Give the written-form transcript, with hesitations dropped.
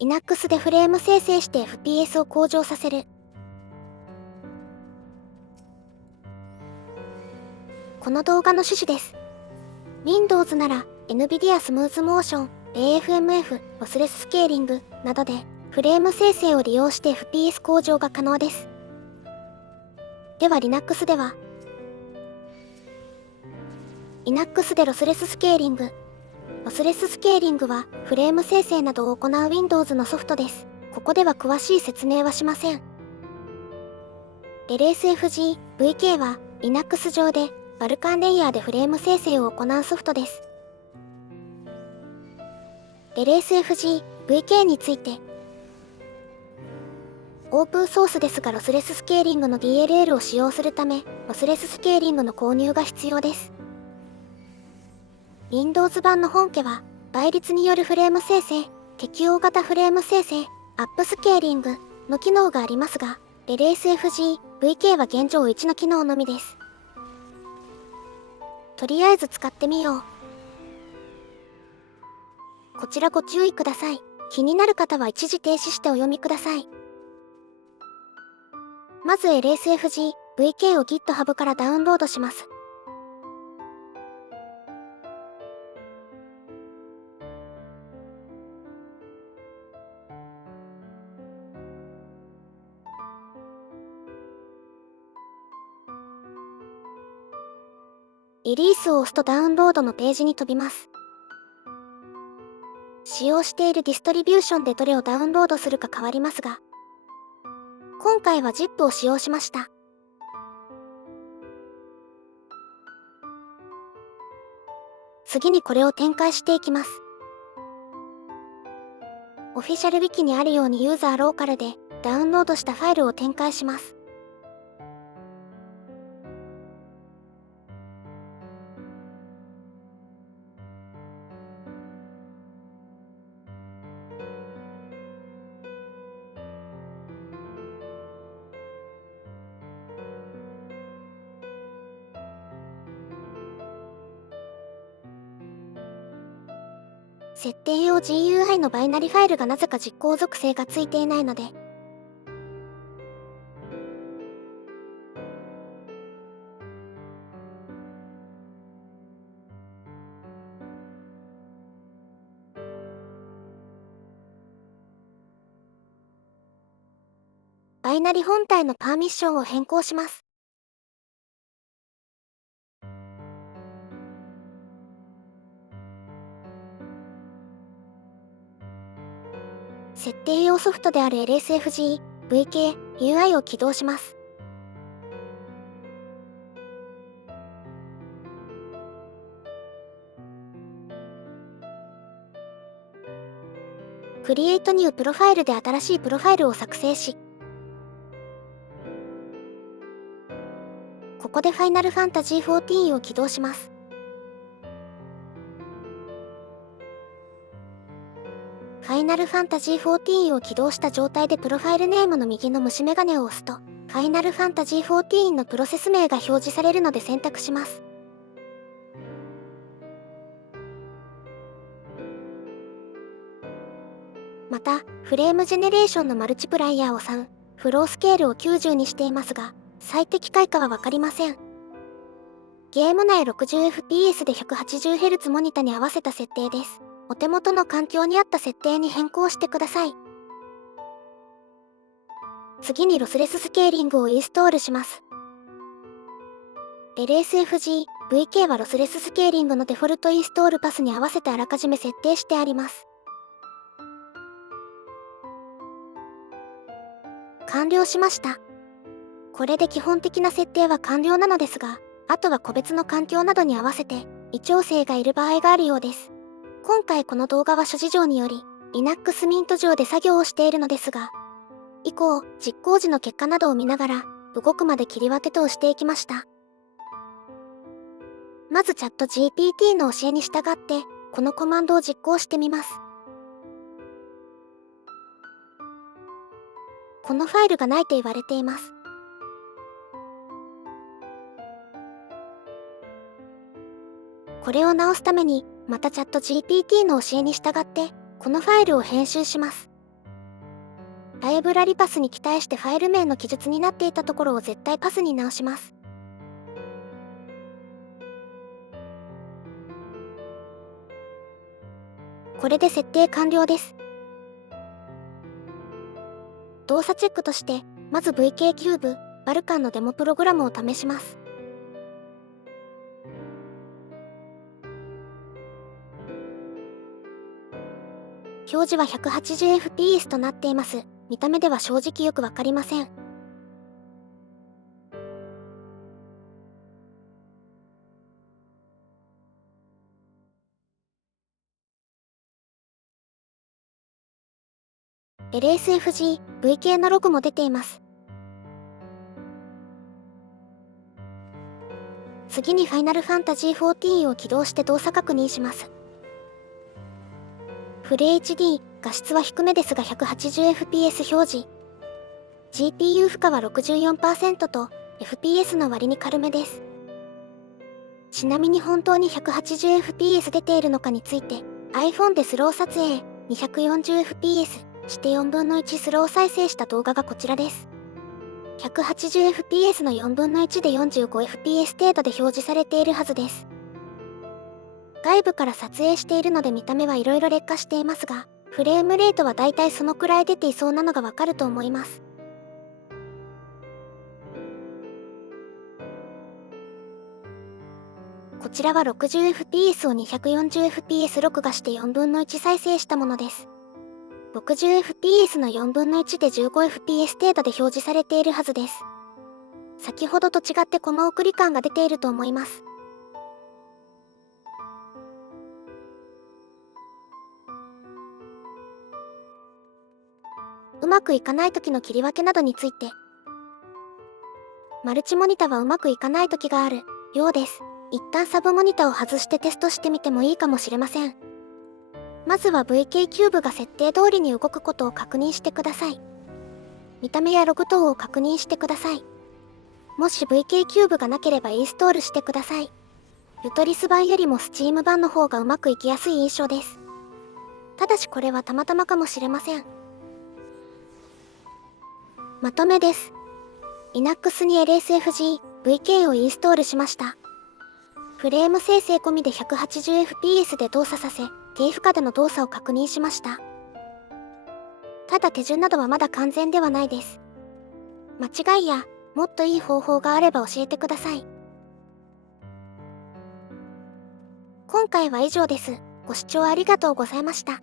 Linux でフレーム生成して FPS を向上させる。この動画の趣旨です。Windows なら NVIDIA Smooth Motion、AFMF、ロスレススケーリングなどでフレーム生成を利用して FPS 向上が可能です。では Linux では Linux でロスレススケーリング。ロスレススケーリングはフレーム生成などを行う Windows のソフトです。ここでは詳しい説明はしません。LSFG、VK は Linux 上でバルカンレイヤーでフレーム生成を行うソフトです。LSFG、VK についてオープンソースですがロスレススケーリングの DLL を使用するためロスレススケーリングの購入が必要です。Windows 版の本家は倍率によるフレーム生成、適応型フレーム生成、アップスケーリングの機能がありますが、LSFG、VK は現状1の機能のみです。とりあえず使ってみよう。こちらご注意ください。気になる方は一時停止してお読みください。まず LSFG、VK を GitHub からダウンロードします。リリースを押すとダウンロードのページに飛びます。使用しているディストリビューションでどれをダウンロードするか変わりますが、今回は ZIP を使用しました。次にこれを展開していきます。オフィシャルウィキにあるようにユーザーローカルでダウンロードしたファイルを展開します。設定用 GUI のバイナリファイルがなぜか実行属性がついていないので、バイナリ本体のパーミッションを変更します。設定用ソフトである LSFG、VK、UI を起動します。Create New プロファイルで新しいプロファイルを作成し、ここで Final Fantasy XIV を起動します。Final Fantasy XIV を起動した状態でプロファイルネームの右の虫眼鏡を押すと、Final Fantasy XIV のプロセス名が表示されるので選択します。また、フレームジェネレーションのマルチプライヤーを3、フロースケールを90にしていますが、最適解かはわかりません。ゲーム内 60fps で 180Hz モニタに合わせた設定です。お手元の環境に合った設定に変更してください。次にロスレススケーリングをインストールします。LSFG、VK はロスレススケーリングのデフォルトインストールパスに合わせてあらかじめ設定してあります。完了しました。これで基本的な設定は完了なのですが、あとは個別の環境などに合わせて微調整がいる場合があるようです。今回この動画は諸事情により Linux Mint 上で作業をしているのですが、以降実行時の結果などを見ながら動くまで切り分けとしていきました。まずチャット GPT の教えに従ってこのコマンドを実行してみます。このファイルがないと言われています。これを直すためにまたチャット GPT の教えに従ってこのファイルを編集します。ライブラリパスに期待してファイル名の記述になっていたところを絶対パスに直します。これで設定完了です。動作チェックとして、まず VK キューブ、バルカンのデモプログラムを試します。表示は 180fps となっています。見た目では正直よくわかりません。LSFG、VK のログも出ています。次にファイナルファンタジー14を起動して動作確認します。フル HD、画質は低めですが 180fps 表示。GPU 負荷は 64% と FPS の割に軽めです。ちなみに本当に 180fps 出ているのかについて iPhone でスロー撮影 240fps して4分の1スロー再生した動画がこちらです。180fps の4分の1で 45fps 程度で表示されているはずです。外部から撮影しているので見た目はいろいろ劣化していますが、フレームレートはだいたいそのくらい出ていそうなのがわかると思います。こちらは 60fps を 240fps 録画して4分の1再生したものです。60fps の4分の1で 15fps 程度で表示されているはずです。先ほどと違ってコマ送り感が出ていると思います。うまくいかない時の切り分けなどについて。マルチモニタはうまくいかない時があるようです。一旦サブモニタを外してテストしてみてもいいかもしれません。まずは VK キューブが設定通りに動くことを確認してください。見た目やログ等を確認してください。もし VK キューブがなければインストールしてください。ユトリス版よりも Steam 版の方がうまくいきやすい印象です。ただしこれはたまたまかもしれません。まとめです。Linux に LSFG、VK をインストールしました。フレーム生成込みで 180fps で動作させ、低負荷での動作を確認しました。ただ手順などはまだ完全ではないです。間違いや、もっといい方法があれば教えてください。今回は以上です。ご視聴ありがとうございました。